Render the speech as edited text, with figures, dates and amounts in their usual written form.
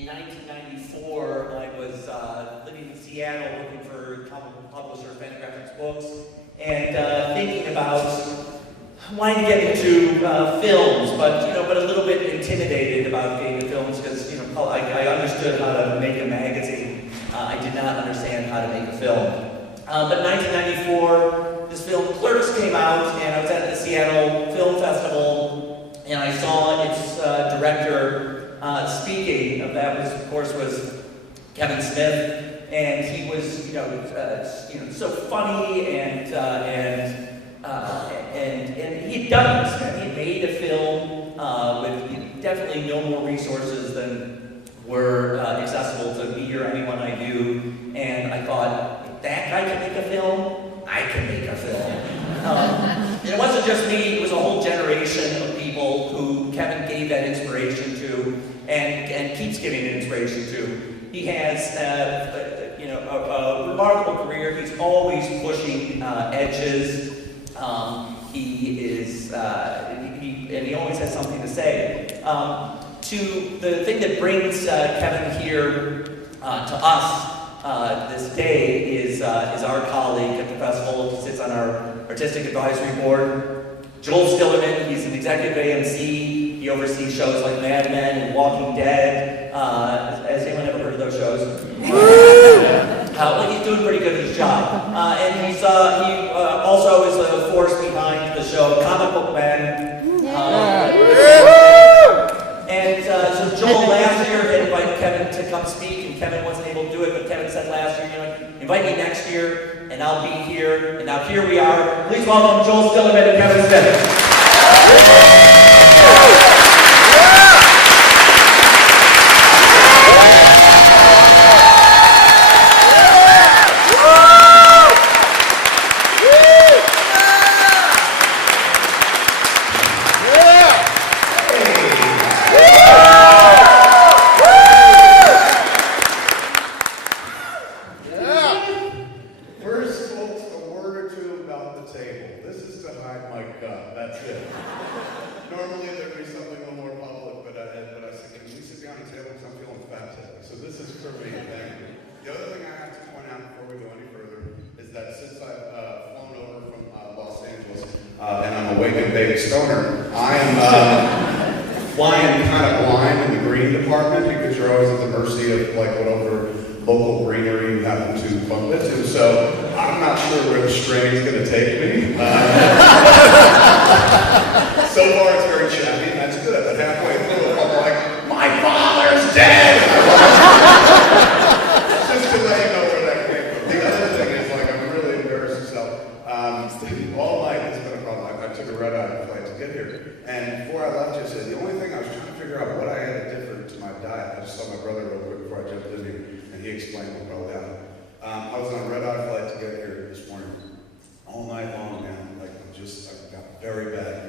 In 1994, I was living in Seattle looking for comic book publisher Fantagraphics books and thinking about wanting to get into films, but a little bit intimidated about getting into films because I understood how to make a magazine. I did not understand how to make a film. But in 1994, this film Clerks came out, and I was at the Seattle Film Festival, and I saw its director speaking. That was, of course, was Kevin Smith, and he was, so funny and he'd done this. And he made a film with definitely no more resources than were accessible to me or anyone I knew. And I thought, if that guy can make a film, I can make a film. And it wasn't just me; it was a whole generation of people who Kevin gave that inspiration to, and keeps giving it inspiration to. He has, a remarkable career. He's always pushing edges. He always has something to say. To the thing that brings Kevin here to us this day is our colleague at the festival. He sits on our artistic advisory board, Joel Stillerman. He's an executive AMC. He oversees shows like Mad Men and Walking Dead. Has anyone ever heard of those shows? Well, he's doing pretty good at his job. And he also is a force behind the show Comic Book Men. So Joel last year had invited Kevin to come speak, and Kevin wasn't able to do it, but Kevin said last year, invite me next year, and I'll be here. And now here we are. Please welcome Joel Stillerman and Kevin Smith. And I'm a wake and bake stoner. I am flying kind of blind in the green department because you're always at the mercy of whatever local greenery you happen to bump into. So I'm not sure where the string is going to take me. So far it's very chatty, and that's good. But halfway through, I'm like, my father's dead! Just to let you know where that came from. The other thing is, I'm really embarrassed myself. All night it's been a problem. I took a red-eye flight to get here. And before I left yesterday, the only thing I was trying to figure out what I had different to my diet. I just saw my brother real quick before I jumped in here, and he explained what probably happened. I was on a red-eye flight to get here this morning. All night long, man. I've got very bad